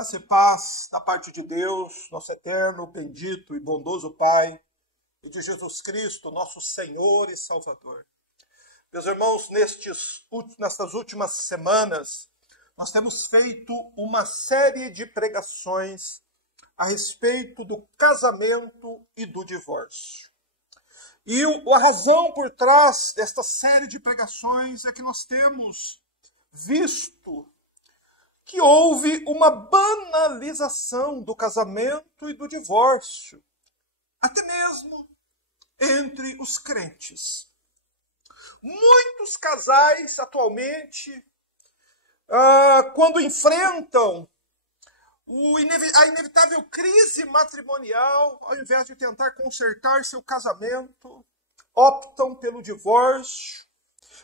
Graça e paz da parte de Deus, nosso eterno, bendito e bondoso Pai, e de Jesus Cristo, nosso Senhor e Salvador. Meus irmãos, nestas últimas semanas, nós temos feito uma série de pregações a respeito do casamento e do divórcio. E a razão por trás desta série de pregações é que nós temos visto que houve uma banalização do casamento e do divórcio, até mesmo entre os crentes. Muitos casais atualmente, quando enfrentam a inevitável crise matrimonial, ao invés de tentar consertar seu casamento, optam pelo divórcio.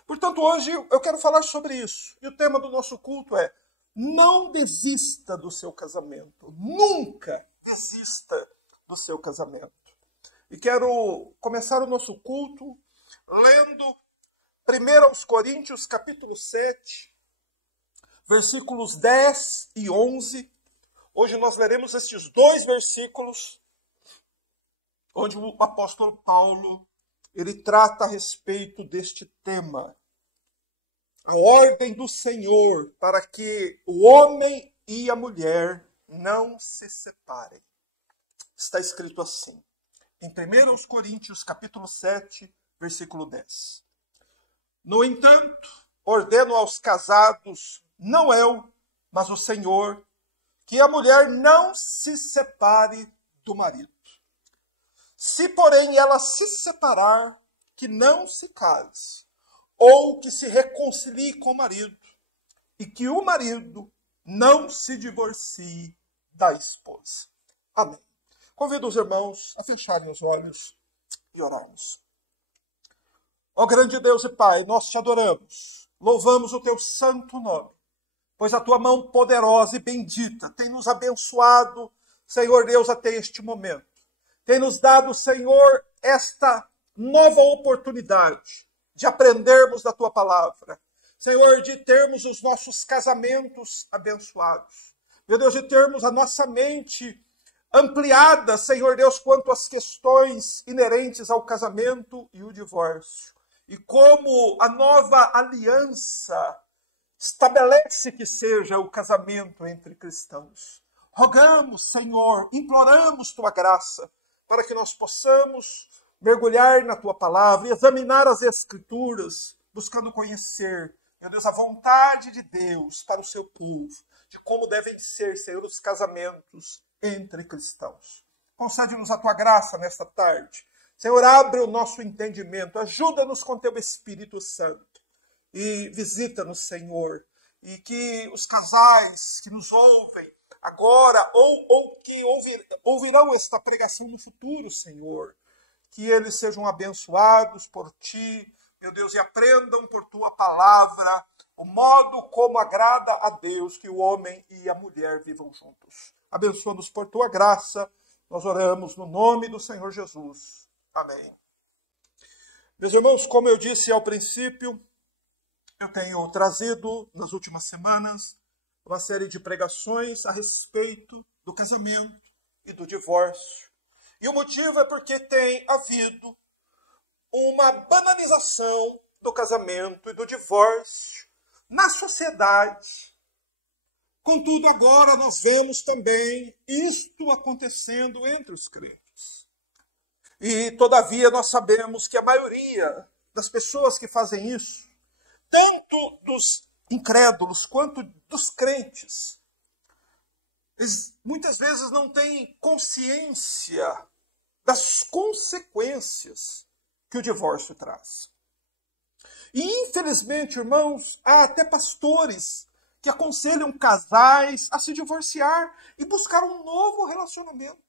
Portanto, hoje eu quero falar sobre isso. E o tema do nosso culto é: não desista do seu casamento. Nunca desista do seu casamento. E quero começar o nosso culto lendo 1 Coríntios, capítulo 7, versículos 10 e 11. Hoje nós leremos estes dois versículos, onde o apóstolo Paulo ele trata a respeito deste tema. A ordem do Senhor para que o homem e a mulher não se separem. Está escrito assim, em 1 Coríntios, capítulo 7, versículo 10. No entanto, ordeno aos casados, não eu, mas o Senhor, que a mulher não se separe do marido. Se, porém, ela se separar, que não se case, ou que se reconcilie com o marido, e que o marido não se divorcie da esposa. Amém. Convido os irmãos a fecharem os olhos e orarmos. Ó grande Deus e Pai, nós te adoramos, louvamos o teu santo nome, pois a tua mão poderosa e bendita tem nos abençoado, Senhor Deus, até este momento. Tem nos dado, Senhor, esta nova oportunidade de aprendermos da tua palavra. Senhor, de termos os nossos casamentos abençoados. Meu Deus, de termos a nossa mente ampliada, Senhor Deus, quanto às questões inerentes ao casamento e o divórcio. E como a nova aliança estabelece que seja o casamento entre cristãos. Rogamos, Senhor, imploramos tua graça para que nós possamos mergulhar na tua palavra e examinar as Escrituras, buscando conhecer, meu Deus, a vontade de Deus para o seu povo, de como devem ser, Senhor, os casamentos entre cristãos. Concede-nos a tua graça nesta tarde. Senhor, abre o nosso entendimento, ajuda-nos com teu Espírito Santo e visita-nos, Senhor, e que os casais que nos ouvem agora ou que ouvirão esta pregação no futuro, Senhor, que eles sejam abençoados por ti, meu Deus, e aprendam por tua palavra o modo como agrada a Deus que o homem e a mulher vivam juntos. Abençoa-nos por tua graça, nós oramos no nome do Senhor Jesus. Amém. Meus irmãos, como eu disse ao princípio, eu tenho trazido nas últimas semanas uma série de pregações a respeito do casamento e do divórcio. E o motivo é porque tem havido uma banalização do casamento e do divórcio na sociedade. Contudo, agora nós vemos também isto acontecendo entre os crentes. E, todavia, nós sabemos que a maioria das pessoas que fazem isso, tanto dos incrédulos quanto dos crentes, eles muitas vezes não têm consciência das consequências que o divórcio traz. E, infelizmente, irmãos, há até pastores que aconselham casais a se divorciar e buscar um novo relacionamento.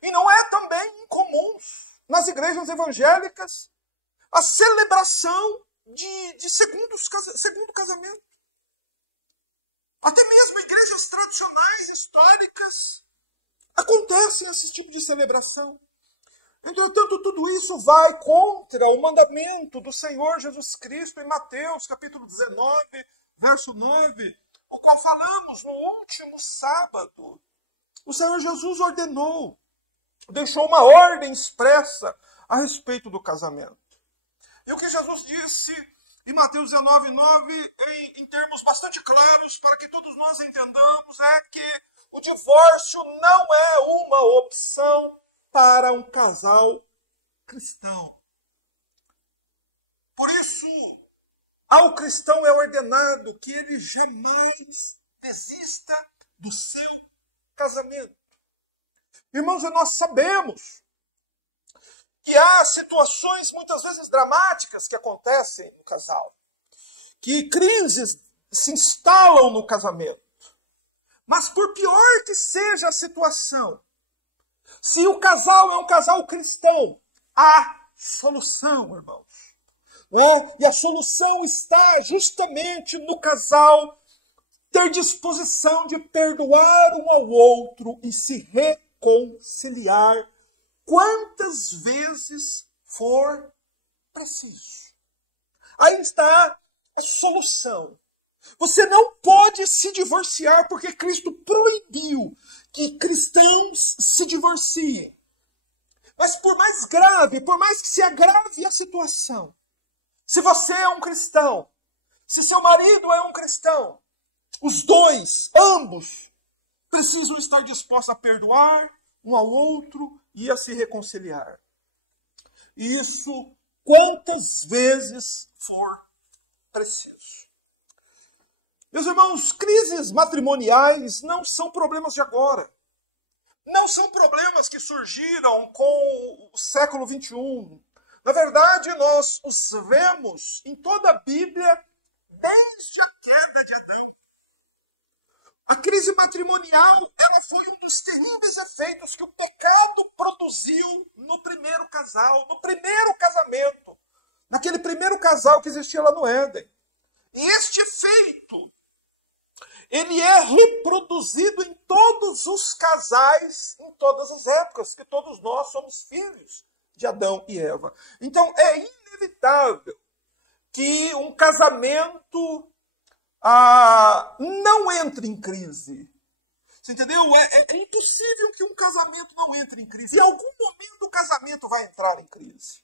E não é também incomum nas igrejas evangélicas a celebração de segundo casamento. Até mesmo igrejas tradicionais, históricas, acontecem esse tipo de celebração. Entretanto, tudo isso vai contra o mandamento do Senhor Jesus Cristo em Mateus, capítulo 19, verso 9, o qual falamos no último sábado. O Senhor Jesus ordenou, deixou uma ordem expressa a respeito do casamento. E o que Jesus disse em Mateus 19:9, em termos bastante claros, para que todos nós entendamos, é que o divórcio não é uma opção para um casal cristão. Por isso, ao cristão é ordenado que ele jamais desista do seu casamento. Irmãos, nós sabemos que há situações muitas vezes dramáticas que acontecem no casal, que crises se instalam no casamento. Mas por pior que seja a situação, se o casal é um casal cristão, há solução, irmãos. E a solução está justamente no casal ter disposição de perdoar um ao outro e se reconciliar quantas vezes for preciso. Aí está a solução. Você não pode se divorciar porque Cristo proibiu que cristãos se divorciem. Mas por mais grave, por mais que se agrave a situação, se você é um cristão, se seu marido é um cristão, os dois, ambos, precisam estar dispostos a perdoar um ao outro e a se reconciliar. Isso quantas vezes for preciso. Meus irmãos, crises matrimoniais não são problemas de agora. Não são problemas que surgiram com o século XXI. Na verdade, nós os vemos em toda a Bíblia desde a queda de Adão. A crise matrimonial, ela foi um dos terríveis efeitos que o pecado produziu no primeiro casal, no primeiro casamento, naquele primeiro casal que existia lá no Éden. E este efeito, ele é reproduzido em todos os casais, em todas as épocas, que todos nós somos filhos de Adão e Eva. Então, é inevitável que um casamento não entre em crise. Você entendeu? É impossível que um casamento não entre em crise. Em algum momento o casamento vai entrar em crise.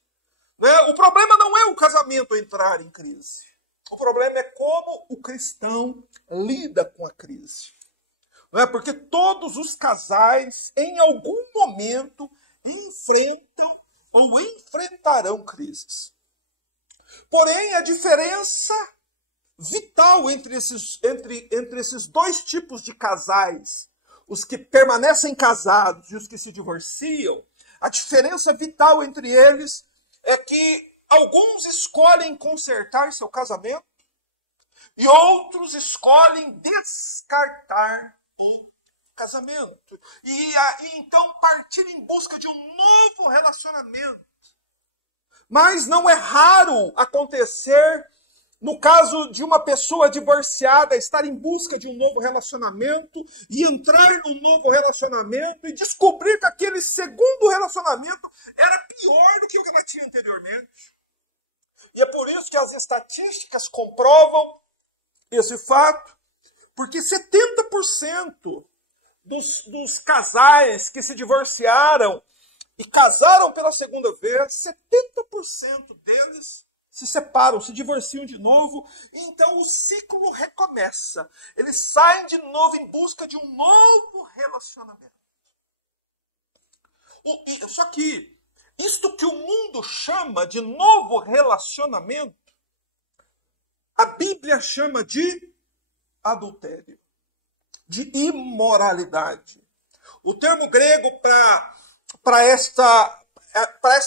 Né? O problema não é o casamento entrar em crise. O problema é como o cristão lida com a crise. Não é? Porque todos os casais, em algum momento, enfrentam ou enfrentarão crises. Porém, a diferença vital entre esses dois tipos de casais, os que permanecem casados e os que se divorciam, a diferença vital entre eles é que alguns escolhem consertar seu casamento e outros escolhem descartar o casamento. E então partir em busca de um novo relacionamento. Mas não é raro acontecer, no caso de uma pessoa divorciada, estar em busca de um novo relacionamento e entrar num novo relacionamento e descobrir que aquele segundo relacionamento era pior do que o que ela tinha anteriormente. E é por isso que as estatísticas comprovam esse fato, porque 70% dos casais que se divorciaram e casaram pela segunda vez, 70% deles se separam, se divorciam de novo, e então o ciclo recomeça. Eles saem de novo em busca de um novo relacionamento. Só que isto que o mundo chama de novo relacionamento, a Bíblia chama de adultério, de imoralidade. O termo grego para esta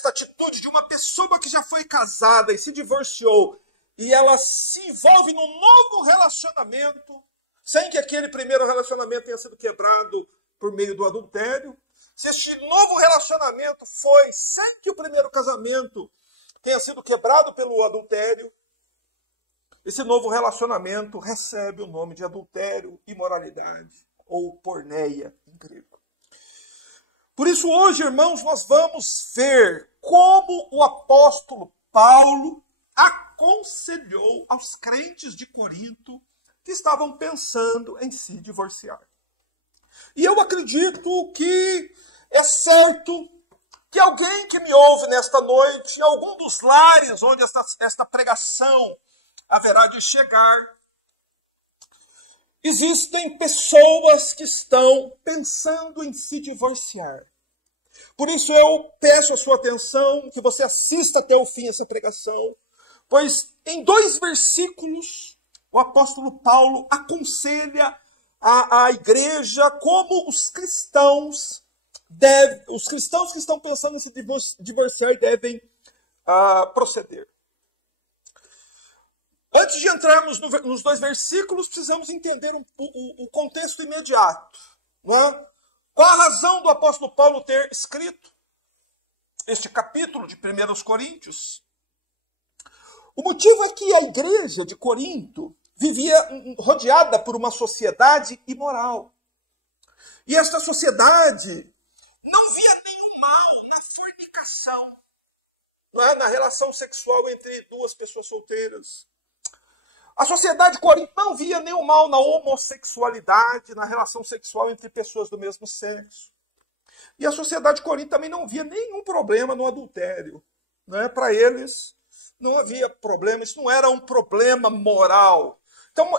atitude de uma pessoa que já foi casada e se divorciou e ela se envolve num novo relacionamento, sem que aquele primeiro relacionamento tenha sido quebrado por meio do adultério, se este novo relacionamento foi sem que o primeiro casamento tenha sido quebrado pelo adultério, esse novo relacionamento recebe o nome de adultério, imoralidade ou porneia em grego. Por isso hoje, irmãos, nós vamos ver como o apóstolo Paulo aconselhou aos crentes de Corinto que estavam pensando em se divorciar. E eu acredito que é certo que alguém que me ouve nesta noite, em algum dos lares onde esta pregação haverá de chegar, existem pessoas que estão pensando em se divorciar. Por isso eu peço a sua atenção, que você assista até o fim essa pregação, pois em 2 versículos o apóstolo Paulo aconselha a igreja como os cristãos que estão pensando em se divorciar devem proceder. Antes de entrarmos nos 2 versículos, precisamos entender o contexto imediato. Não é? Qual a razão do apóstolo Paulo ter escrito este capítulo de 1 Coríntios? O motivo é que a igreja de Corinto vivia rodeada por uma sociedade imoral. E esta sociedade não via nenhum mal na fornicação, não é? Na relação sexual entre 2 pessoas solteiras. A sociedade de Corinto não via nenhum mal na homossexualidade, na relação sexual entre pessoas do mesmo sexo. E a sociedade de Corinto também não via nenhum problema no adultério. Não é? Para eles não havia problema, isso não era um problema moral. Então,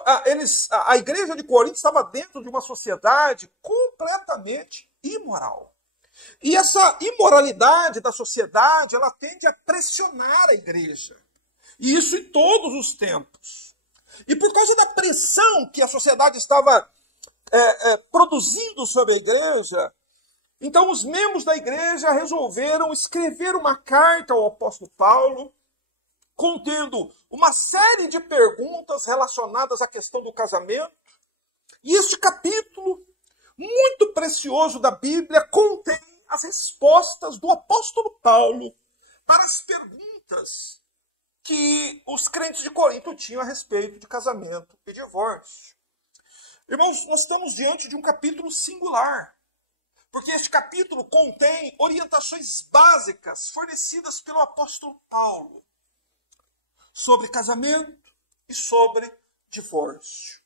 a igreja de Corinto estava dentro de uma sociedade completamente imoral. E essa imoralidade da sociedade, ela tende a pressionar a igreja. E isso em todos os tempos. E por causa da pressão que a sociedade estava produzindo sobre a igreja, então os membros da igreja resolveram escrever uma carta ao apóstolo Paulo, contendo uma série de perguntas relacionadas à questão do casamento. E este capítulo, muito precioso da Bíblia, contém as respostas do apóstolo Paulo para as perguntas que os crentes de Corinto tinham a respeito de casamento e divórcio. Irmãos, nós estamos diante de um capítulo singular, porque este capítulo contém orientações básicas fornecidas pelo apóstolo Paulo sobre casamento e sobre divórcio.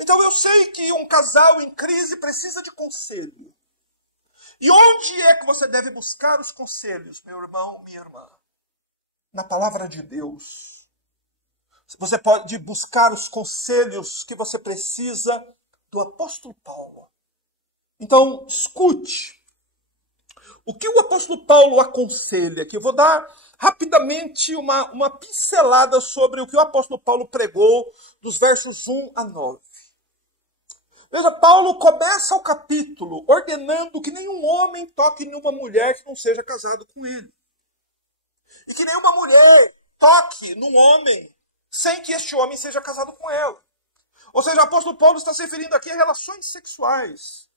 Então eu sei que um casal em crise precisa de conselho. E onde é que você deve buscar os conselhos, meu irmão, minha irmã? Na palavra de Deus. Você pode buscar os conselhos que você precisa do apóstolo Paulo. Então, escute. O que o apóstolo Paulo aconselha? Que eu vou dar rapidamente uma pincelada sobre o que o apóstolo Paulo pregou dos versos 1 a 9. Veja, Paulo começa o capítulo ordenando que nenhum homem toque numa mulher que não seja casado com ele. E que nenhuma mulher toque num homem sem que este homem seja casado com ela. Ou seja, o apóstolo Paulo está se referindo aqui a relações sexuais.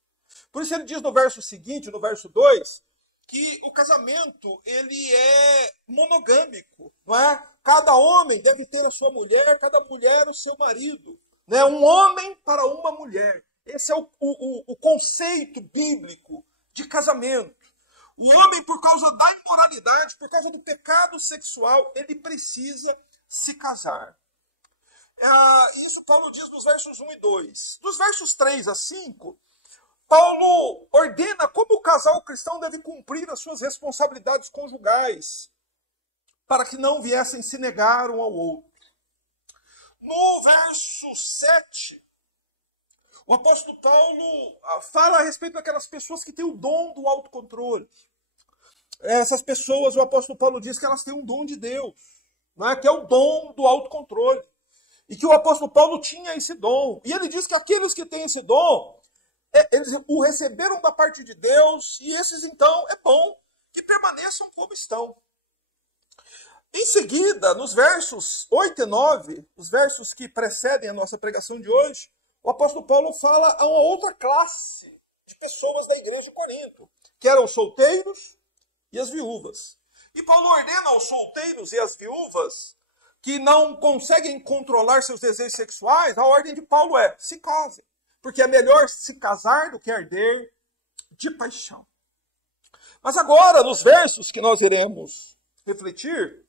Por isso ele diz no verso seguinte, no verso 2, que o casamento ele é monogâmico. Não é? Cada homem deve ter a sua mulher, cada mulher o seu marido. Né? Um homem para uma mulher. Esse é o conceito bíblico de casamento. O homem, por causa da imoralidade, por causa do pecado sexual, ele precisa se casar. Isso Paulo diz nos versos 1 e 2. Dos versos 3 a 5, Paulo ordena como o casal cristão deve cumprir as suas responsabilidades conjugais, para que não viessem se negar um ao outro. No verso 7, o apóstolo Paulo fala a respeito daquelas pessoas que têm o dom do autocontrole. Essas pessoas, o apóstolo Paulo diz que elas têm um dom de Deus, não é? Que é o dom do autocontrole. E que o apóstolo Paulo tinha esse dom. E ele diz que aqueles que têm esse dom, eles o receberam da parte de Deus, e esses então é bom que permaneçam como estão. Em seguida, nos versos 8 e 9, os versos que precedem a nossa pregação de hoje, o apóstolo Paulo fala a uma outra classe de pessoas da igreja de Corinto, que eram os solteiros e as viúvas. E Paulo ordena aos solteiros e às viúvas que não conseguem controlar seus desejos sexuais, a ordem de Paulo é: se casem, porque é melhor se casar do que arder de paixão. Mas agora, nos versos que nós iremos refletir,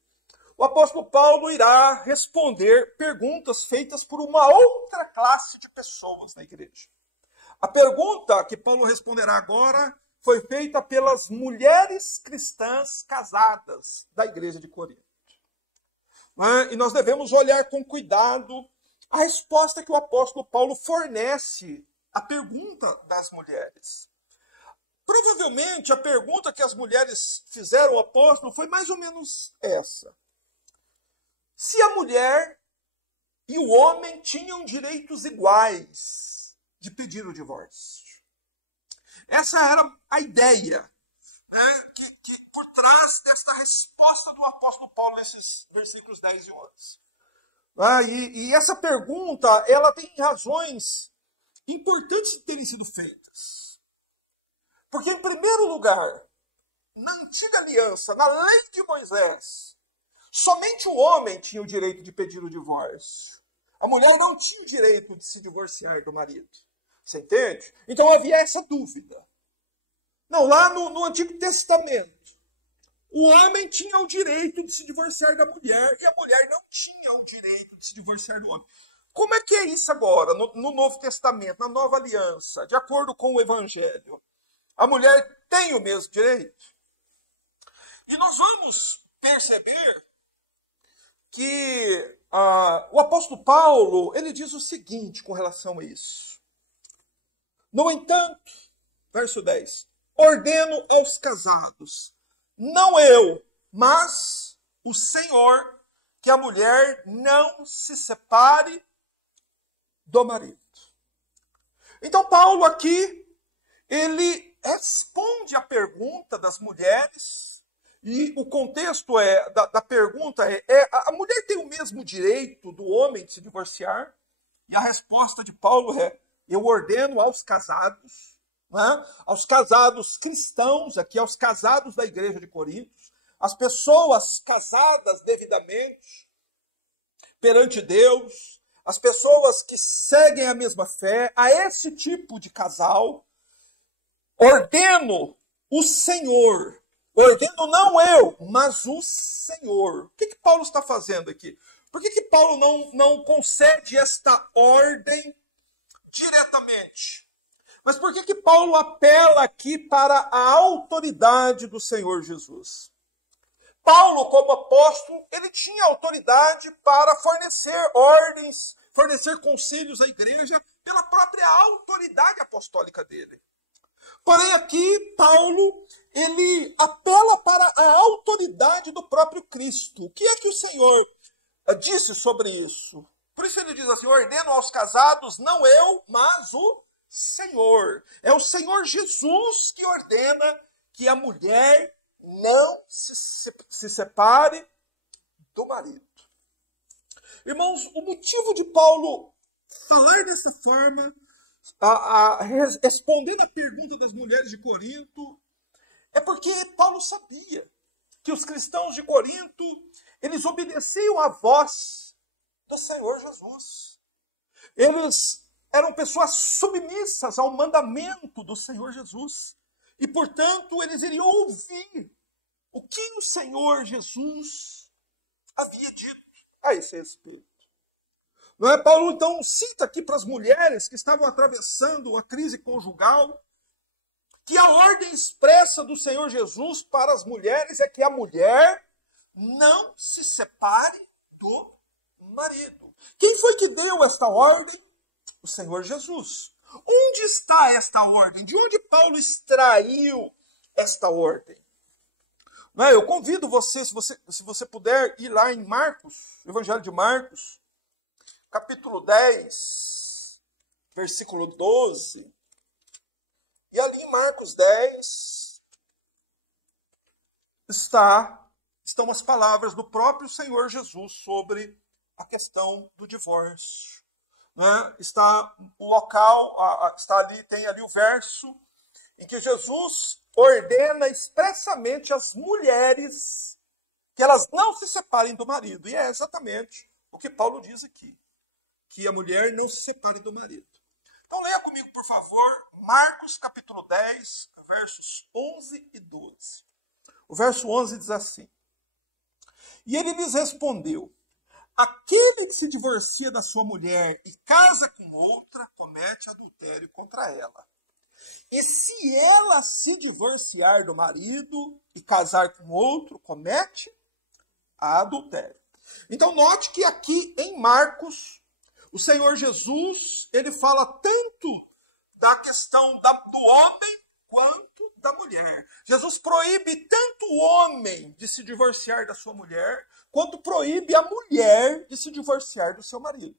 o o apóstolo Paulo irá responder perguntas feitas por uma outra classe de pessoas na igreja. A pergunta que Paulo responderá agora foi feita pelas mulheres cristãs casadas da igreja de Corinto. E nós devemos olhar com cuidado a resposta que o apóstolo Paulo fornece à pergunta das mulheres. Provavelmente a pergunta que as mulheres fizeram ao apóstolo foi mais ou menos essa: se a mulher e o homem tinham direitos iguais de pedir o divórcio. Essa era a ideia, que por trás desta resposta do apóstolo Paulo nesses versículos 10 e 11. E essa pergunta, ela tem razões importantes de terem sido feitas. Porque, em primeiro lugar, na antiga aliança, na lei de Moisés, somente o homem tinha o direito de pedir o divórcio. A mulher não tinha o direito de se divorciar do marido. Você entende? Então havia essa dúvida. Não, lá no Antigo Testamento, o homem tinha o direito de se divorciar da mulher e a mulher não tinha o direito de se divorciar do homem. Como é que é isso agora, no Novo Testamento, na Nova Aliança, de acordo com o Evangelho? A mulher tem o mesmo direito? E nós vamos perceber que o apóstolo Paulo, ele diz o seguinte com relação a isso. No entanto, verso 10, ordeno aos casados, não eu, mas o Senhor, que a mulher não se separe do marido. Então Paulo aqui, ele responde à pergunta das mulheres, e o contexto da pergunta a mulher tem o mesmo direito do homem de se divorciar? E a resposta de Paulo é: eu ordeno aos casados, aos casados cristãos, aqui aos casados da igreja de Corinto, as pessoas casadas devidamente perante Deus, as pessoas que seguem a mesma fé, a esse tipo de casal, ordeno o Senhor. Ordeno não eu, mas o Senhor. O que Paulo está fazendo aqui? Por que Paulo não concede esta ordem diretamente? Mas por que Paulo apela aqui para a autoridade do Senhor Jesus? Paulo, como apóstolo, ele tinha autoridade para fornecer ordens, fornecer conselhos à igreja pela própria autoridade apostólica dele. Porém, aqui, Paulo, ele apela para a autoridade do próprio Cristo. O que é que o Senhor disse sobre isso? Por isso ele diz assim: ordeno aos casados, não eu, mas o Senhor. É o Senhor Jesus que ordena que a mulher não se separe do marido. Irmãos, o motivo de Paulo falar dessa forma, respondendo a pergunta das mulheres de Corinto, é porque Paulo sabia que os cristãos de Corinto, eles obedeciam à voz do Senhor Jesus. Eles eram pessoas submissas ao mandamento do Senhor Jesus. E, portanto, eles iriam ouvir o que o Senhor Jesus havia dito a esse respeito. Não é? Paulo, então, cita aqui para as mulheres que estavam atravessando a crise conjugal, que a ordem expressa do Senhor Jesus para as mulheres é que a mulher não se separe do marido. Quem foi que deu esta ordem? O Senhor Jesus. Onde está esta ordem? De onde Paulo extraiu esta ordem? Não é? Eu convido você, se você puder, ir lá em Marcos, Evangelho de Marcos, capítulo 10, versículo 12. E ali em Marcos 10 estão as palavras do próprio Senhor Jesus sobre a questão do divórcio. Né? Está o local, tem ali o verso em que Jesus ordena expressamente às mulheres que elas não se separem do marido. E é exatamente o que Paulo diz aqui, que a mulher não se separe do marido. Então leia comigo, por favor, Marcos capítulo 10, versos 11 e 12. O verso 11 diz assim: E ele lhes respondeu: aquele que se divorcia da sua mulher e casa com outra, comete adultério contra ela. E se ela se divorciar do marido e casar com outro, comete adultério. Então note que aqui em Marcos, o Senhor Jesus, ele fala tanto da questão do homem quanto da mulher. Jesus proíbe tanto o homem de se divorciar da sua mulher, quanto proíbe a mulher de se divorciar do seu marido.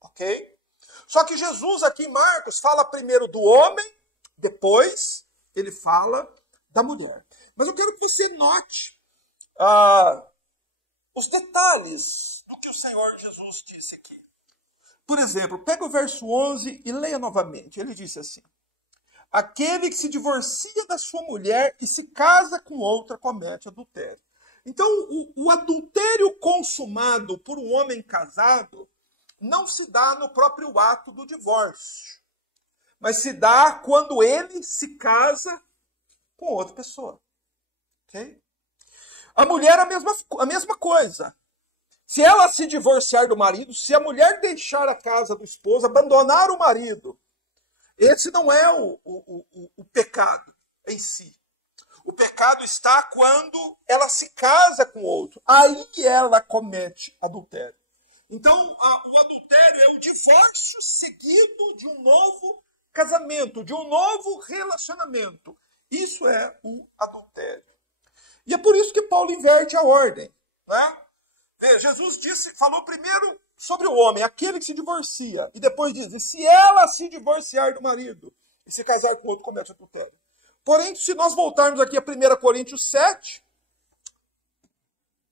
Ok? Só que Jesus aqui em Marcos fala primeiro do homem, depois ele fala da mulher. Mas eu quero que você note os detalhes do que o Senhor Jesus disse aqui. Por exemplo, pega o verso 11 e leia novamente. Ele disse assim: aquele que se divorcia da sua mulher e se casa com outra comete adultério. Então, o adultério consumado por um homem casado não se dá no próprio ato do divórcio, mas se dá quando ele se casa com outra pessoa. Okay? A mulher a mesma coisa. Se ela se divorciar do marido, se a mulher deixar a casa do esposo, abandonar o marido, esse não é o pecado em si. O pecado está quando ela se casa com outro. Aí ela comete adultério. Então, o adultério é o divórcio seguido de um novo casamento, de um novo relacionamento. Isso é o adultério. E é por isso que Paulo inverte a ordem. Né? Veja, Jesus falou primeiro sobre o homem, aquele que se divorcia. E depois diz, e se ela se divorciar do marido e se casar com outro, comete adultério. Porém, se nós voltarmos aqui a 1 Coríntios 7,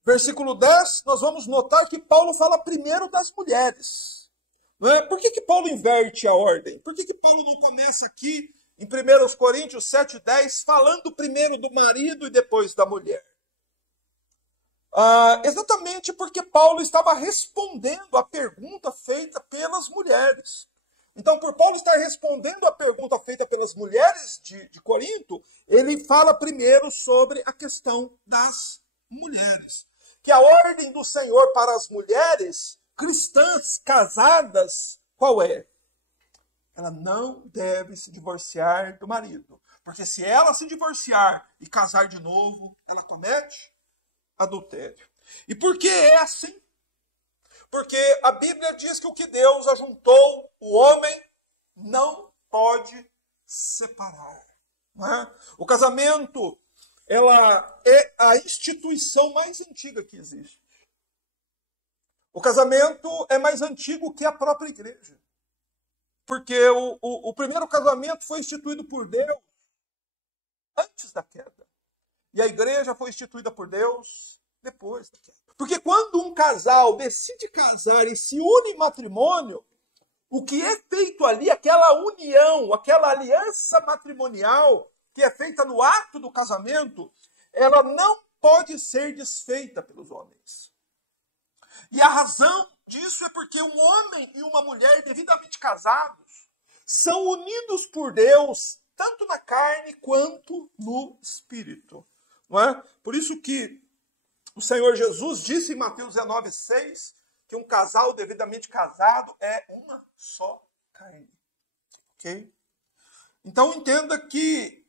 versículo 10, nós vamos notar que Paulo fala primeiro das mulheres. Não é? Por que Paulo inverte a ordem? Por que Paulo não começa aqui em 1 Coríntios 7, 10, falando primeiro do marido e depois da mulher? Exatamente porque Paulo estava respondendo a pergunta feita pelas mulheres. Então, por Paulo estar respondendo a pergunta feita pelas mulheres de Corinto, ele fala primeiro sobre a questão das mulheres. Que a ordem do Senhor para as mulheres cristãs casadas, qual é? Ela não deve se divorciar do marido. Porque se ela se divorciar e casar de novo, ela comete adultério. E por que é assim? Porque a Bíblia diz que o que Deus ajuntou, o homem não pode separar. Não é? O casamento, ela é a instituição mais antiga que existe. O casamento é mais antigo que a própria igreja. Porque o primeiro casamento foi instituído por Deus antes da queda. E a igreja foi instituída por Deus depois da queda. Porque quando um casal decide casar e se une em matrimônio, o que é feito ali, aquela união, aquela aliança matrimonial que é feita no ato do casamento, ela não pode ser desfeita pelos homens. E a razão disso é porque um homem e uma mulher devidamente casados são unidos por Deus, tanto na carne quanto no espírito. Não é? Por isso que o Senhor Jesus disse em Mateus 19,6 que um casal devidamente casado é uma só carne. Ok? Então entenda que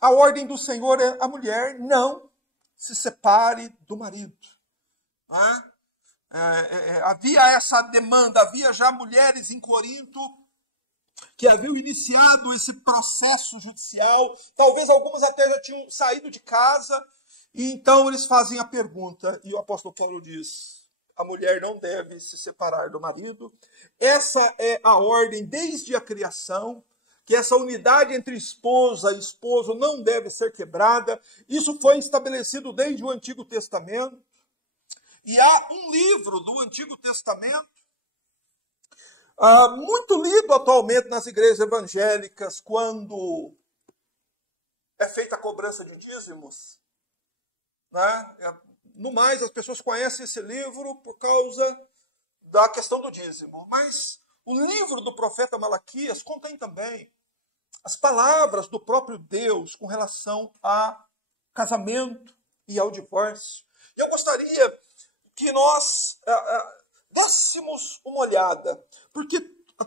a ordem do Senhor é a mulher não se separe do marido. Havia essa demanda, havia já mulheres em Corinto que haviam iniciado esse processo judicial, talvez algumas até já tinham saído de casa, e então eles fazem a pergunta, e o apóstolo Paulo diz, a mulher não deve se separar do marido. Essa é a ordem desde a criação, que essa unidade entre esposa e esposo não deve ser quebrada. Isso foi estabelecido desde o Antigo Testamento. E há um livro do Antigo Testamento, muito lido atualmente nas igrejas evangélicas, quando é feita a cobrança de dízimos. Né? No mais, as pessoas conhecem esse livro por causa da questão do dízimo. Mas o livro do profeta Malaquias contém também as palavras do próprio Deus com relação a casamento e ao divórcio. Eu gostaria que nós dessemos uma olhada, porque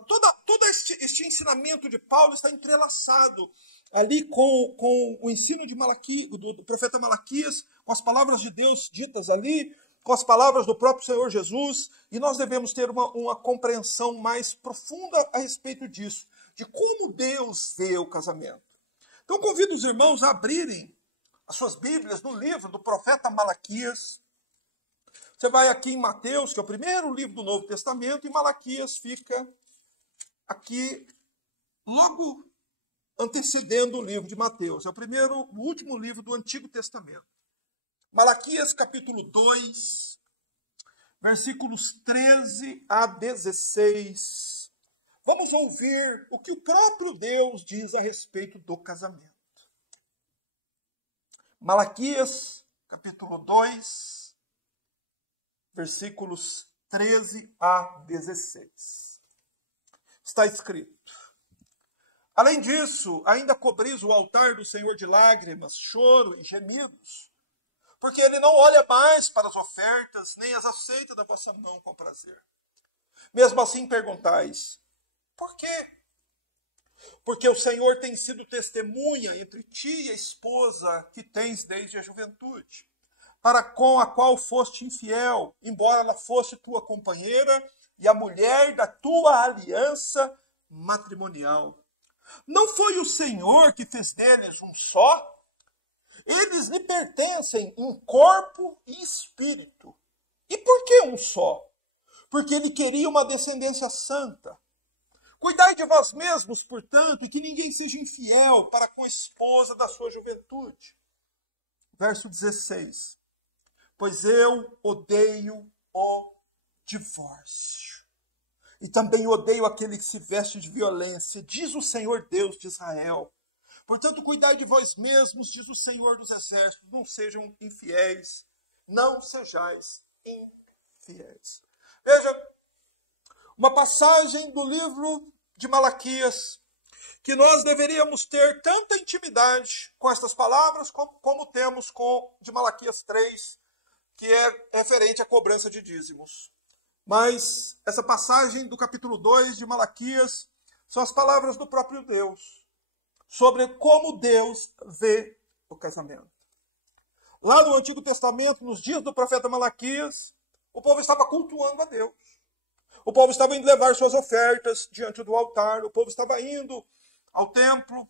todo este ensinamento de Paulo está entrelaçado ali com o ensino de do profeta Malaquias, com as palavras de Deus ditas ali, com as palavras do próprio Senhor Jesus, e nós devemos ter uma compreensão mais profunda a respeito disso, de como Deus vê o casamento. Então convido os irmãos a abrirem as suas Bíblias no livro do profeta Malaquias. Você vai aqui em Mateus, que é o primeiro livro do Novo Testamento, e Malaquias fica aqui logo antecedendo o livro de Mateus. É o último livro do Antigo Testamento. Malaquias capítulo 2, versículos 13 a 16. Vamos ouvir o que o próprio Deus diz a respeito do casamento. Malaquias capítulo 2, versículos 13 a 16. Está escrito: além disso, ainda cobris o altar do Senhor de lágrimas, choro e gemidos, porque ele não olha mais para as ofertas, nem as aceita da vossa mão com prazer. Mesmo assim perguntais: por quê? Porque o Senhor tem sido testemunha entre ti e a esposa que tens desde a juventude, para com a qual foste infiel, embora ela fosse tua companheira e a mulher da tua aliança matrimonial. Não foi o Senhor que fez deles um só? Eles lhe pertencem em corpo e espírito. E por que um só? Porque ele queria uma descendência santa. Cuidai de vós mesmos, portanto, que ninguém seja infiel para com a esposa da sua juventude. Verso 16. Pois eu odeio o divórcio. E também odeio aquele que se veste de violência, diz o Senhor Deus de Israel. Portanto, cuidai de vós mesmos, diz o Senhor dos Exércitos, não sejam infiéis, não sejais infiéis. Veja, uma passagem do livro de Malaquias, que nós deveríamos ter tanta intimidade com estas palavras como temos com de Malaquias 3, que é referente à cobrança de dízimos. Mas essa passagem do capítulo 2 de Malaquias são as palavras do próprio Deus sobre como Deus vê o casamento. Lá no Antigo Testamento, nos dias do profeta Malaquias, o povo estava cultuando a Deus. O povo estava indo levar suas ofertas diante do altar, o povo estava indo ao templo,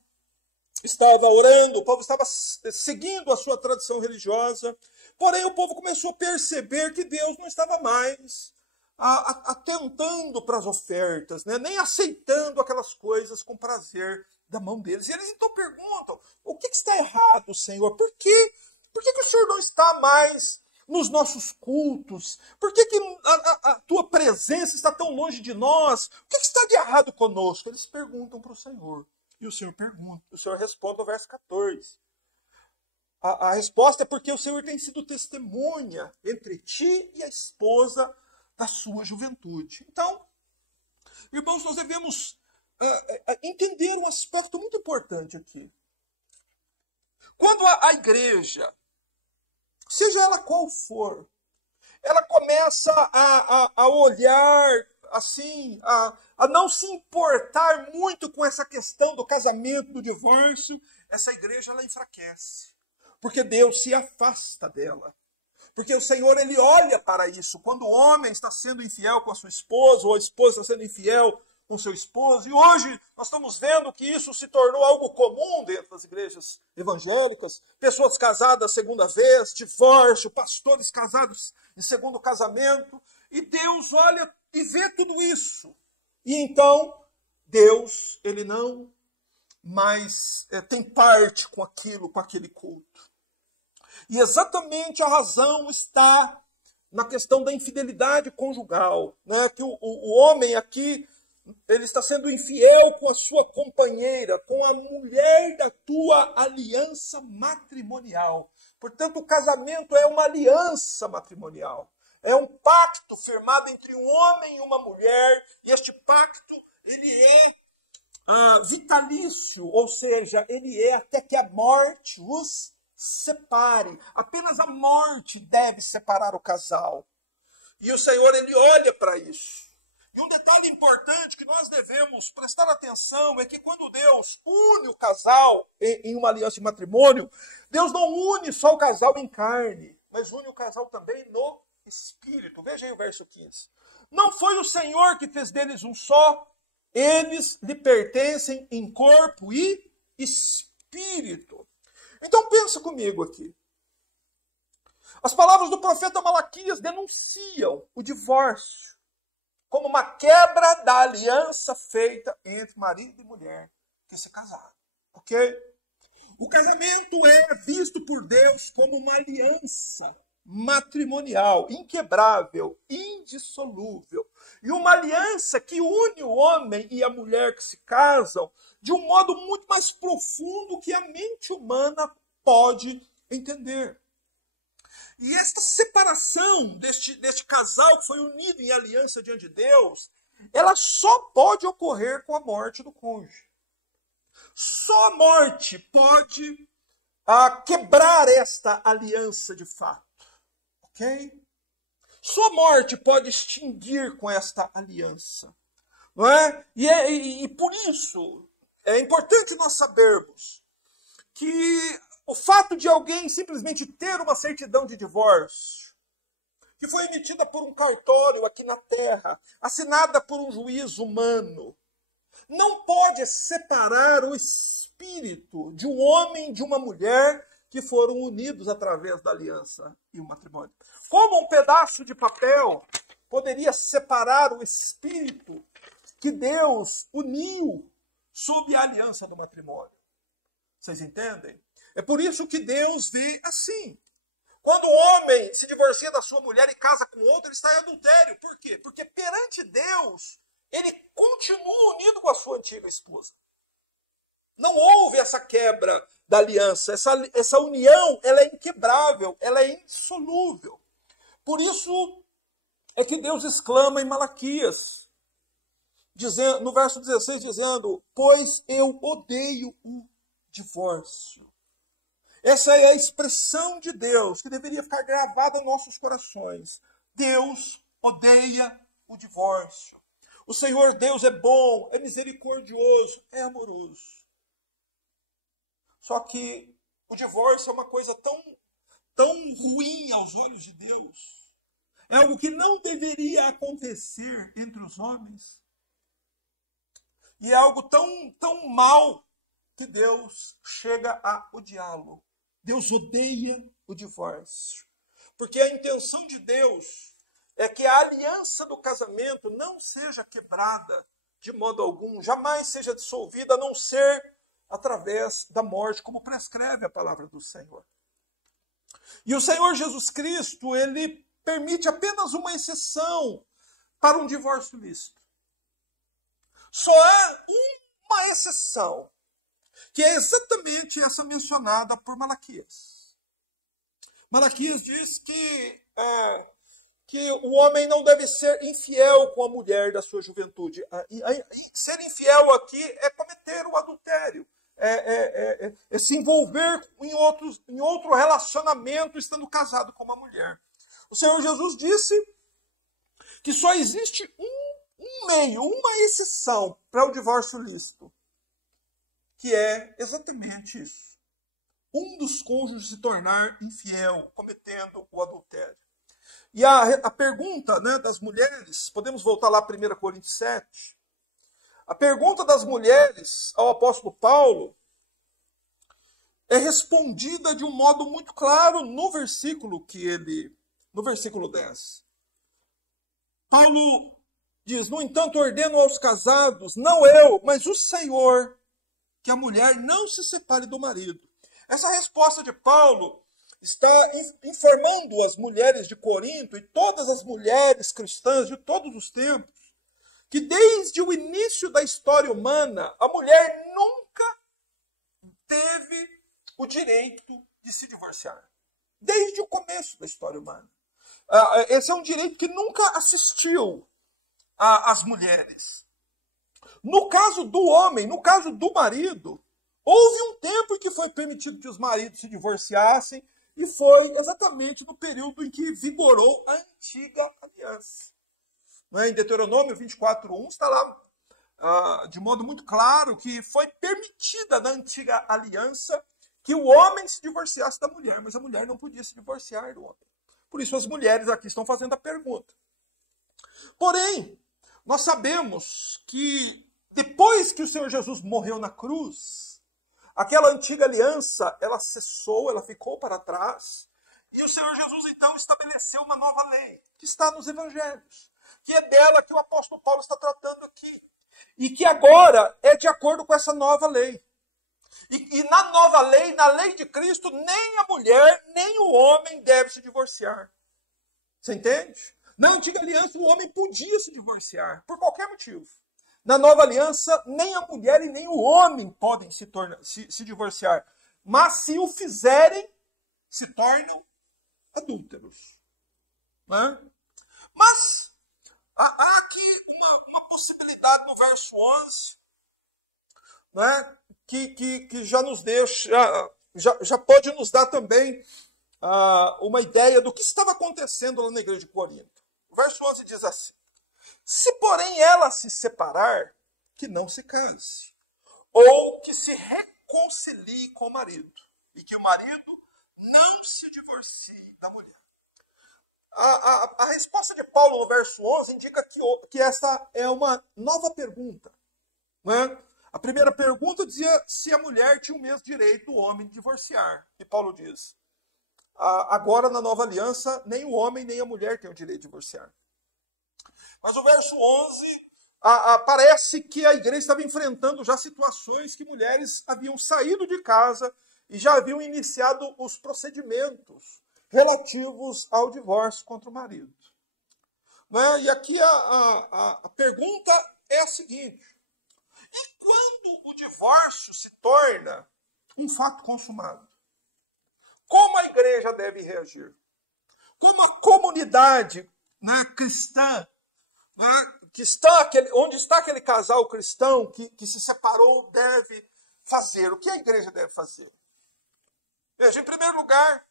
estava orando, o povo estava seguindo a sua tradição religiosa. Porém, o povo começou a perceber que Deus não estava mais atentando para as ofertas, né? Nem aceitando aquelas coisas com prazer da mão deles. E eles então perguntam: o que está errado, Senhor? Por que o Senhor não está mais nos nossos cultos? Por que a tua presença está tão longe de nós? O que está de errado conosco? Eles perguntam para o Senhor. E o Senhor pergunta. O Senhor responde no verso 14. A resposta é porque o Senhor tem sido testemunha entre ti e a esposa da sua juventude. Então, irmãos, nós devemos entender um aspecto muito importante aqui. Quando a igreja, seja ela qual for, ela começa a olhar assim, a não se importar muito com essa questão do casamento, do divórcio, essa igreja ela enfraquece. Porque Deus se afasta dela. Porque o Senhor, ele olha para isso. Quando o homem está sendo infiel com a sua esposa, ou a esposa está sendo infiel com o seu esposo, e hoje nós estamos vendo que isso se tornou algo comum dentro das igrejas evangélicas, pessoas casadas segunda vez, divórcio, pastores casados em segundo casamento, e Deus olha e vê tudo isso. E então, Deus, ele não mais tem parte com aquilo, com aquele culto. E exatamente a razão está na questão da infidelidade conjugal, né? Que o homem aqui, ele está sendo infiel com a sua companheira, com a mulher da tua aliança matrimonial. Portanto, o casamento é uma aliança matrimonial. É um pacto firmado entre um homem e uma mulher. E este pacto, ele é vitalício, ou seja, ele é até que a morte os separe. Apenas a morte deve separar o casal. E o Senhor, ele olha para isso. E um detalhe importante que nós devemos prestar atenção é que quando Deus une o casal em uma aliança de matrimônio, Deus não une só o casal em carne, mas une o casal também no espírito. Veja aí o verso 15. Não foi o Senhor que fez deles um só, eles lhe pertencem em corpo e espírito. Então pensa comigo aqui. As palavras do profeta Malaquias denunciam o divórcio como uma quebra da aliança feita entre marido e mulher que se casaram. Ok? O casamento é visto por Deus como uma aliança matrimonial, inquebrável, indissolúvel. E uma aliança que une o homem e a mulher que se casam de um modo muito mais profundo que a mente humana pode entender. E esta separação deste casal que foi unido em aliança diante de Deus, ela só pode ocorrer com a morte do cônjuge. Só a morte pode quebrar esta aliança de fato. Ok? Só a morte pode extinguir com esta aliança. Não é? E por isso é importante nós sabermos que o fato de alguém simplesmente ter uma certidão de divórcio, que foi emitida por um cartório aqui na Terra, assinada por um juiz humano, não pode separar o espírito de um homem e de uma mulher que foram unidos através da aliança e o matrimônio. Como um pedaço de papel poderia separar o espírito que Deus uniu sob a aliança do matrimônio? Vocês entendem? É por isso que Deus vê assim. Quando o homem se divorcia da sua mulher e casa com outra, ele está em adultério. Por quê? Porque perante Deus, ele continua unido com a sua antiga esposa. Não houve essa quebra da aliança. Essa união, ela é inquebrável, ela é indissolúvel. Por isso é que Deus exclama em Malaquias, no verso 16, dizendo: pois eu odeio o divórcio. Essa é a expressão de Deus que deveria ficar gravada em nossos corações. Deus odeia o divórcio. O Senhor Deus é bom, é misericordioso, é amoroso. Só que o divórcio é uma coisa tão ruim aos olhos de Deus. É algo que não deveria acontecer entre os homens. E é algo tão mal que Deus chega a odiá-lo. Deus odeia o divórcio. Porque a intenção de Deus é que a aliança do casamento não seja quebrada de modo algum, jamais seja dissolvida, a não ser através da morte, como prescreve a palavra do Senhor. E o Senhor Jesus Cristo, ele permite apenas uma exceção para um divórcio lícito. Só há uma exceção, que é exatamente essa mencionada por Malaquias. Malaquias diz que o homem não deve ser infiel com a mulher da sua juventude. Ser infiel aqui é cometer o adultério, é se envolver em outro relacionamento estando casado com uma mulher. O Senhor Jesus disse que só existe um meio, uma exceção para o divórcio lícito, que é exatamente isso. Um dos cônjuges se tornar infiel, cometendo o adultério. E a pergunta, né, das mulheres, podemos voltar lá a 1 Coríntios 7. A pergunta das mulheres ao apóstolo Paulo é respondida de um modo muito claro no versículo 10. Paulo diz: no entanto, ordeno aos casados, não eu, mas o Senhor, que a mulher não se separe do marido. Essa resposta de Paulo está informando as mulheres de Corinto e todas as mulheres cristãs de todos os tempos que desde o início da história humana a mulher nunca teve o direito de se divorciar. Desde o começo da história humana. Esse é um direito que nunca assistiu às mulheres. No caso do homem, no caso do marido, Houve um tempo em que foi permitido que os maridos se divorciassem, e foi exatamente no período em que vigorou a antiga aliança. Não é? Em Deuteronômio 24:1 está lá de modo muito claro que foi permitida na antiga aliança que o homem se divorciasse da mulher, mas a mulher não podia se divorciar do homem. Por isso as mulheres aqui estão fazendo a pergunta. Porém, nós sabemos que depois que o Senhor Jesus morreu na cruz, aquela antiga aliança, ela cessou, ela ficou para trás, e o Senhor Jesus então estabeleceu uma nova lei, que está nos evangelhos, que é dela que o apóstolo Paulo está tratando aqui, e que agora é de acordo com essa nova lei. E na nova lei, na lei de Cristo, nem a mulher, nem o homem deve se divorciar. Você entende? Na antiga aliança, o homem podia se divorciar, por qualquer motivo. Na nova aliança, nem a mulher e nem o homem podem se divorciar. Mas se o fizerem, se tornam adúlteros. Né? Mas há aqui uma possibilidade no verso 11, né, que já nos deixa, já pode nos dar também uma ideia do que estava acontecendo lá na igreja de Corinto. O verso 11 diz assim: se porém ela se separar, que não se case, ou que se reconcilie com o marido, e que o marido não se divorcie da mulher. A resposta de Paulo no verso 11 indica que essa é uma nova pergunta. Né? A primeira pergunta dizia se a mulher tinha o mesmo direito do homem de divorciar. E Paulo diz, agora na nova aliança, nem o homem nem a mulher têm o direito de divorciar. Mas o verso 11, parece que a igreja estava enfrentando já situações que mulheres haviam saído de casa e já haviam iniciado os procedimentos relativos ao divórcio contra o marido. Né? E aqui a pergunta é a seguinte: e quando o divórcio se torna um fato consumado, como a igreja deve reagir? Como a comunidade, né, cristã, né, onde está aquele casal cristão que se separou, deve fazer? O que a igreja deve fazer? Veja, em primeiro lugar,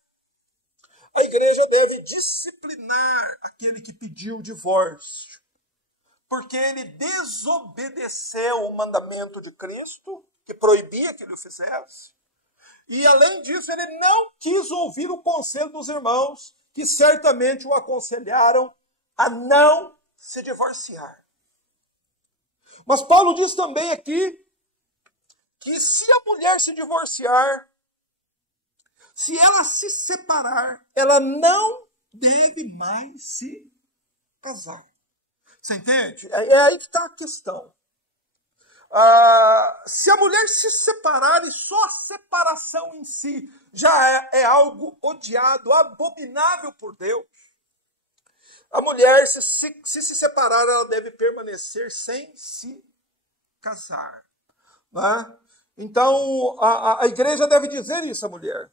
a igreja deve disciplinar aquele que pediu o divórcio, porque ele desobedeceu o mandamento de Cristo, que proibia que ele o fizesse, e além disso ele não quis ouvir o conselho dos irmãos, que certamente o aconselharam a não se divorciar. Mas Paulo diz também aqui que se a mulher se divorciar, se ela se separar, ela não deve mais se casar. Você entende? É aí que está a questão. Se a mulher se separar, e só a separação em si já é algo odiado, abominável por Deus, a mulher, se se separar, ela deve permanecer sem se casar. Né? Então, a igreja deve dizer isso à mulher,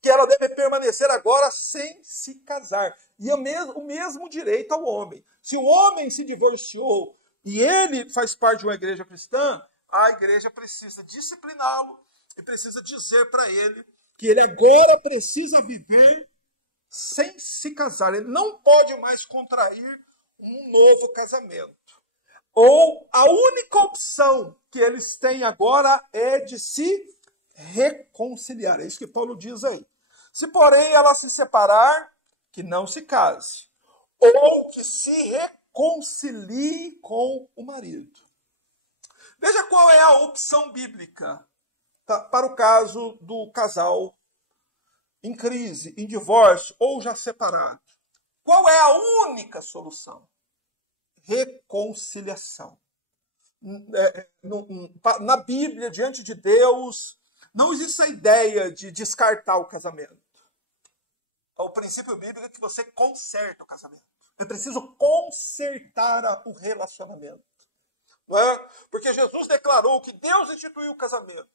que ela deve permanecer agora sem se casar. E o mesmo direito ao homem. Se o homem se divorciou e ele faz parte de uma igreja cristã, a igreja precisa discipliná-lo e precisa dizer para ele que ele agora precisa viver sem se casar. Ele não pode mais contrair um novo casamento. Ou a única opção que eles têm agora é de se reconciliar. É isso que Paulo diz aí. Se, porém, ela se separar, que não se case, ou que se reconcilie com o marido. Veja qual é a opção bíblica para o caso do casal em crise, em divórcio ou já separado. Qual é a única solução? Reconciliação. Na Bíblia, diante de Deus, não existe a ideia de descartar o casamento. O princípio bíblico é que você conserta o casamento. É preciso consertar o relacionamento. Não é? Porque Jesus declarou que Deus instituiu o casamento.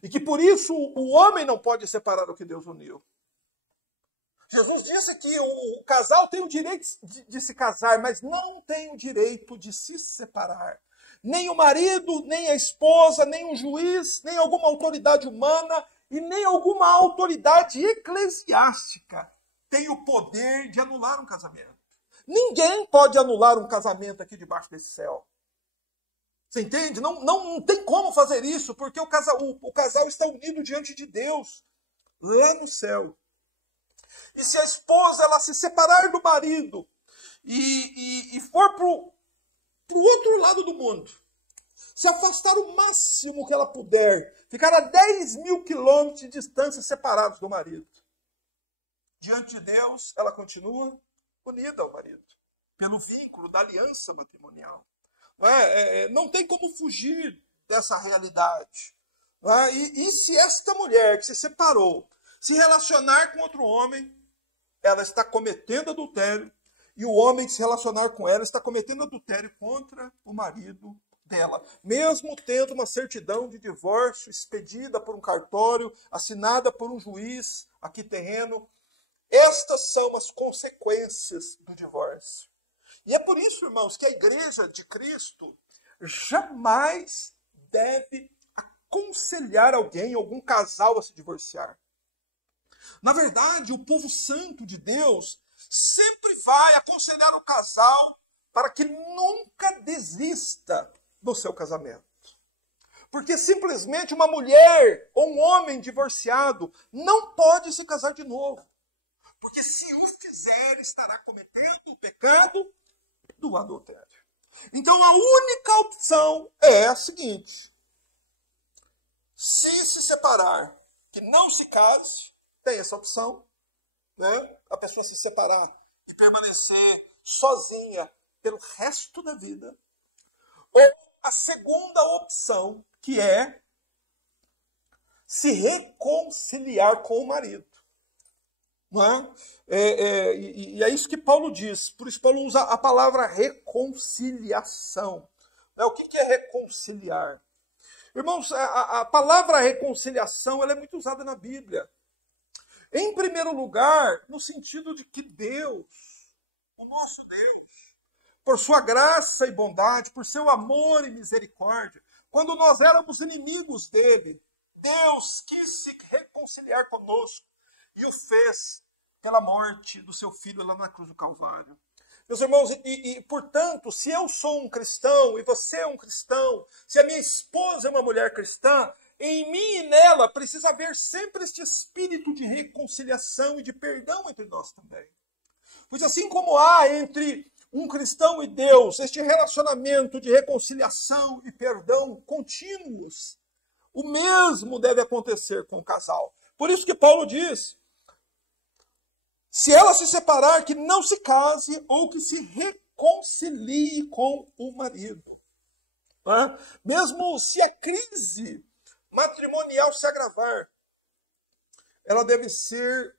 E que por isso o homem não pode separar o que Deus uniu. Jesus disse que o casal tem o direito de se casar, mas não tem o direito de se separar. nem o marido, nem a esposa, nem um juiz, nem alguma autoridade humana e nem alguma autoridade eclesiástica tem o poder de anular um casamento. Ninguém pode anular um casamento aqui debaixo desse céu. Você entende? Não tem como fazer isso, porque o casal está unido diante de Deus, lá no céu. E se a esposa ela se separar do marido e for para o outro lado do mundo, se afastar o máximo que ela puder, ficar a 10 mil quilômetros de distância separados do marido, diante de Deus, ela continua unida ao marido, pelo vínculo da aliança matrimonial. Não tem como fugir dessa realidade. E se esta mulher que se separou se relacionar com outro homem, ela está cometendo adultério, e o homem que se relacionar com ela está cometendo adultério contra o marido dela, mesmo tendo uma certidão de divórcio expedida por um cartório, assinada por um juiz aqui terreno. Estas são as consequências do divórcio. E é por isso, irmãos, que a igreja de Cristo jamais deve aconselhar alguém, algum casal a se divorciar. Na verdade, o povo santo de Deus sempre vai aconselhar o casal para que nunca desista do seu casamento. Porque simplesmente uma mulher ou um homem divorciado não pode se casar de novo. Porque se o fizer, estará cometendo o pecado do adultério. Então a única opção é a seguinte: se separar, que não se case, tem essa opção, né? A pessoa se separar e permanecer sozinha pelo resto da vida. Ou a segunda opção, que é se reconciliar com o marido. Não é? E é isso que Paulo diz. Por isso Paulo usa a palavra reconciliação. O que é reconciliar? Irmãos, a palavra reconciliação ela é muito usada na Bíblia. Em primeiro lugar, no sentido de que Deus, o nosso Deus, por sua graça e bondade, por seu amor e misericórdia, quando nós éramos inimigos dele, Deus quis se reconciliar conosco e o fez pela morte do seu filho lá na cruz do Calvário. Meus irmãos, portanto, se eu sou um cristão e você é um cristão, se a minha esposa é uma mulher cristã, em mim e nela precisa haver sempre este espírito de reconciliação e de perdão entre nós também. Pois assim como há entre um cristão e Deus este relacionamento de reconciliação e perdão contínuos, o mesmo deve acontecer com o casal. Por isso que Paulo diz: se ela se separar, que não se case ou que se reconcilie com o marido. Mesmo se a crise matrimonial se agravar, devem ser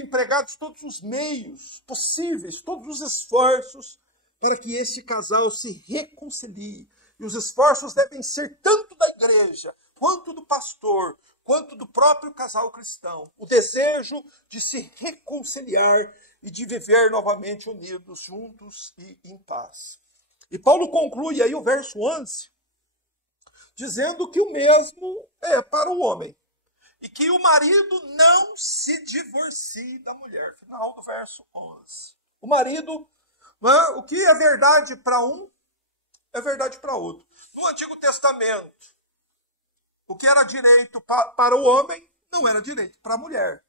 empregados todos os meios possíveis, todos os esforços para que esse casal se reconcilie. E os esforços devem ser tanto da igreja, quanto do pastor, quanto do próprio casal cristão. O desejo de se reconciliar e de viver novamente unidos, juntos e em paz. E Paulo conclui aí o verso 11, dizendo que o mesmo é para o homem. E que o marido não se divorcie da mulher. Final do verso 11. O marido, o que é verdade para um, é verdade para outro. No Antigo Testamento, o que era direito para o homem, não era direito para a mulher.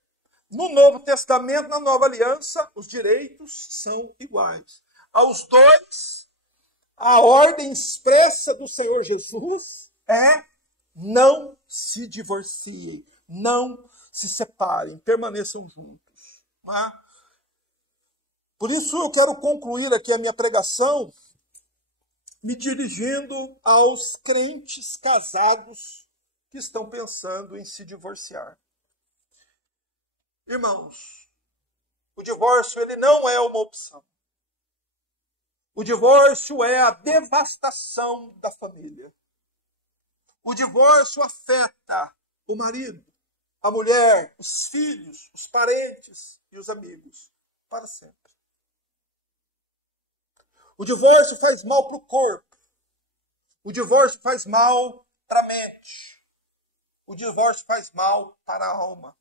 No Novo Testamento, na Nova Aliança, os direitos são iguais. Aos dois, a ordem expressa do Senhor Jesus é: não se divorciem, não se separem, permaneçam juntos. Por isso eu quero concluir aqui a minha pregação me dirigindo aos crentes casados que estão pensando em se divorciar. Irmãos, o divórcio ele não é uma opção. O divórcio é a devastação da família. O divórcio afeta o marido, a mulher, os filhos, os parentes e os amigos para sempre. O divórcio faz mal para o corpo. O divórcio faz mal para a mente. O divórcio faz mal para a alma.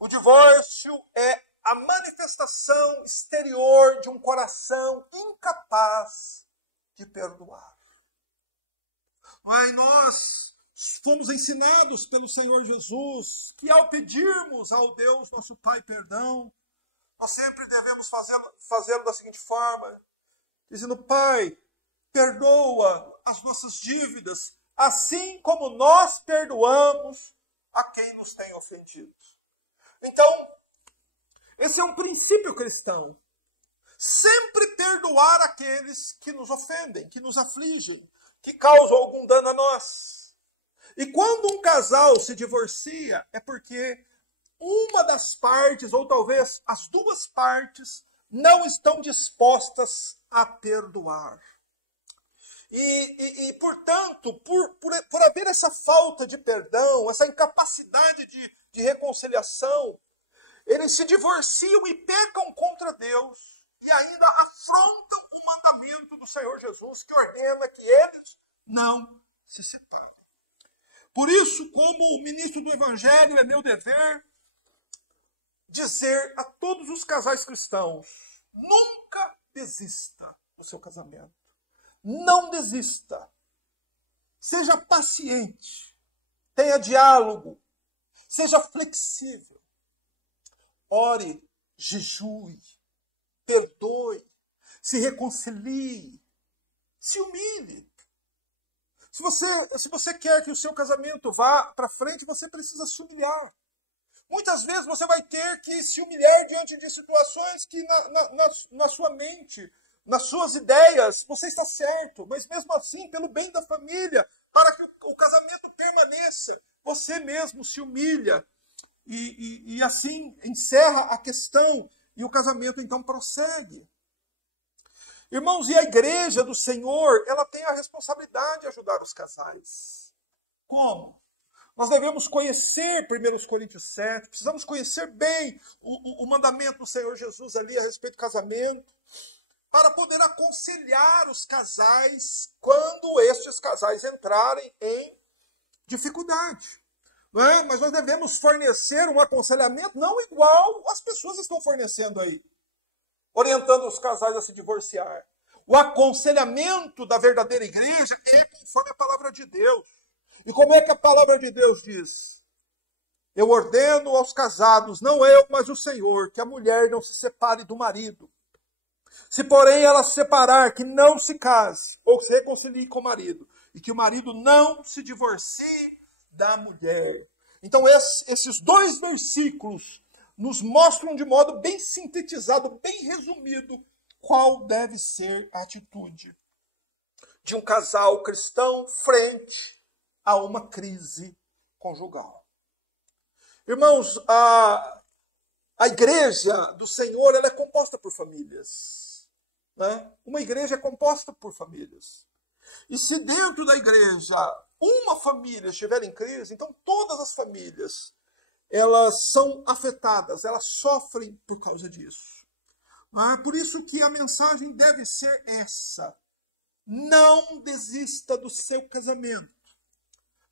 O divórcio é a manifestação exterior de um coração incapaz de perdoar. Mas nós fomos ensinados pelo Senhor Jesus que ao pedirmos ao Deus, nosso Pai, perdão, nós sempre devemos fazê-lo da seguinte forma, dizendo: Pai, perdoa as nossas dívidas, assim como nós perdoamos a quem nos tem ofendido. Então, esse é um princípio cristão. Sempre perdoar aqueles que nos ofendem, que nos afligem, que causam algum dano a nós. E quando um casal se divorcia, é porque uma das partes, ou talvez as duas partes, não estão dispostas a perdoar. E portanto, por haver essa falta de perdão, essa incapacidade de reconciliação, eles se divorciam e pecam contra Deus e ainda afrontam o mandamento do Senhor Jesus, que ordena que eles não se separem. Por isso, como ministro do Evangelho, é meu dever dizer a todos os casais cristãos: nunca desista do seu casamento. Não desista. Seja paciente. Tenha diálogo. Seja flexível. Ore, jejue, perdoe, se reconcilie, se humilhe. Se você quer que o seu casamento vá para frente, você precisa se humilhar. Muitas vezes você vai ter que se humilhar diante de situações que na sua mente, nas suas ideias, você está certo, mas mesmo assim, pelo bem da família, para que o casamento permaneça, você mesmo se humilha e assim encerra a questão e o casamento então prossegue. Irmãos, e a igreja do Senhor, ela tem a responsabilidade de ajudar os casais. Como? Nós devemos conhecer 1 Coríntios 7, precisamos conhecer bem o mandamento do Senhor Jesus ali a respeito do casamento, para poder aconselhar os casais quando estes casais entrarem em dificuldade. Não é? Mas nós devemos fornecer um aconselhamento não igual as pessoas estão fornecendo aí, orientando os casais a se divorciar. O aconselhamento da verdadeira igreja é conforme a palavra de Deus. E como é que a palavra de Deus diz? Eu ordeno aos casados, não eu, mas o Senhor, que a mulher não se separe do marido. Se, porém, ela se separar, que não se case, ou se reconcilie com o marido, e que o marido não se divorcie da mulher. Então, esses dois versículos nos mostram de modo bem sintetizado, bem resumido, qual deve ser a atitude de um casal cristão frente a uma crise conjugal. Irmãos, a igreja do Senhor, ela é composta por famílias. Né? Uma igreja é composta por famílias. E se dentro da igreja uma família estiver em crise, então todas as famílias, elas são afetadas, elas sofrem por causa disso. Por isso que a mensagem deve ser essa: não desista do seu casamento,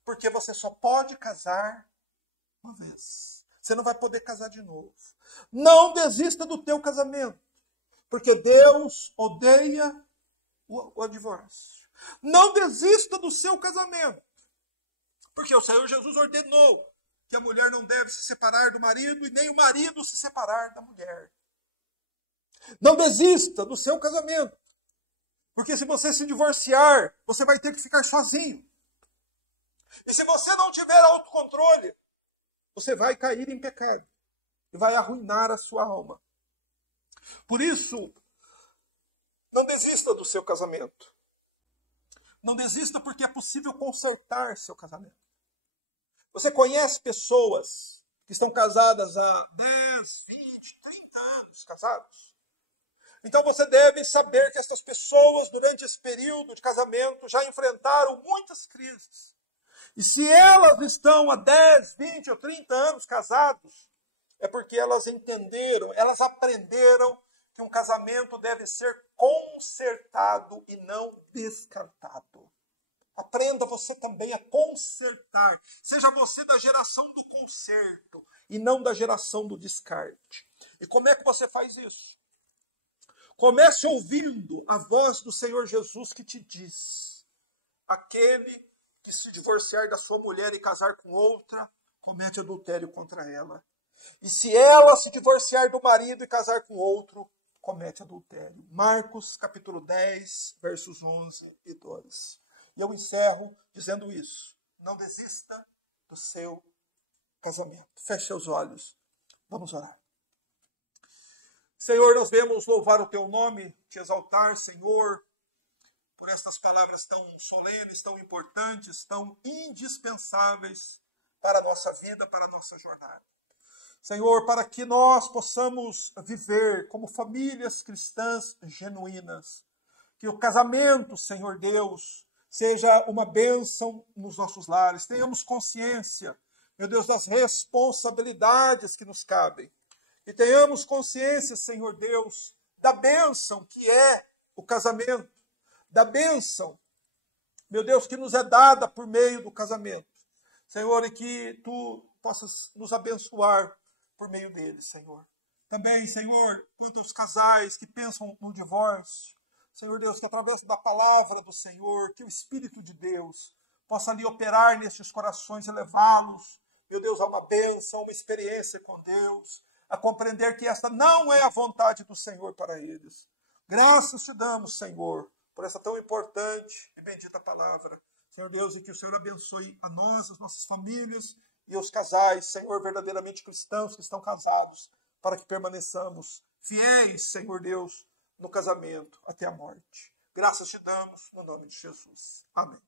porque você só pode casar uma vez. Você não vai poder casar de novo. Não desista do teu casamento, porque Deus odeia o divórcio. Não desista do seu casamento, porque o Senhor Jesus ordenou que a mulher não deve se separar do marido e nem o marido se separar da mulher. Não desista do seu casamento, porque se você se divorciar, você vai ter que ficar sozinho. E se você não tiver autocontrole, você vai cair em pecado e vai arruinar a sua alma. Por isso, não desista do seu casamento. Não desista porque é possível consertar seu casamento. Você conhece pessoas que estão casadas há 10, 20, 30 anos casados? Então você deve saber que essas pessoas, durante esse período de casamento, já enfrentaram muitas crises. E se elas estão há 10, 20 ou 30 anos casados, é porque elas entenderam, elas aprenderam que um casamento deve ser consertado e não descartado. Aprenda você também a consertar. Seja você da geração do conserto e não da geração do descarte. E como é que você faz isso? Comece ouvindo a voz do Senhor Jesus que te diz: aquele que se divorciar da sua mulher e casar com outra, comete adultério contra ela. E se ela se divorciar do marido e casar com outro, comete adultério. Marcos capítulo 10, versos 11 e 12. E eu encerro dizendo isso: não desista do seu casamento. Feche seus olhos. Vamos orar. Senhor, nós vemos louvar o teu nome, te exaltar, Senhor, por estas palavras tão solenes, tão importantes, tão indispensáveis para a nossa vida, para a nossa jornada. Senhor, para que nós possamos viver como famílias cristãs genuínas, que o casamento, Senhor Deus, seja uma bênção nos nossos lares. Tenhamos consciência, meu Deus, das responsabilidades que nos cabem. E tenhamos consciência, Senhor Deus, da bênção que é o casamento, da bênção, meu Deus, que nos é dada por meio do casamento. Senhor, e que Tu possas nos abençoar por meio dele, Senhor. Também, Senhor, quanto aos casais que pensam no divórcio, Senhor Deus, que através da palavra do Senhor, que o Espírito de Deus possa ali operar nestes corações e levá-los, meu Deus, a uma bênção, a uma experiência com Deus, a compreender que esta não é a vontade do Senhor para eles. Graças te damos, Senhor, por essa tão importante e bendita palavra. Senhor Deus, e que o Senhor abençoe a nós, as nossas famílias e os casais, Senhor, verdadeiramente cristãos que estão casados, para que permaneçamos fiéis, Senhor Deus, no casamento até a morte. Graças te damos, no nome de Jesus. Amém.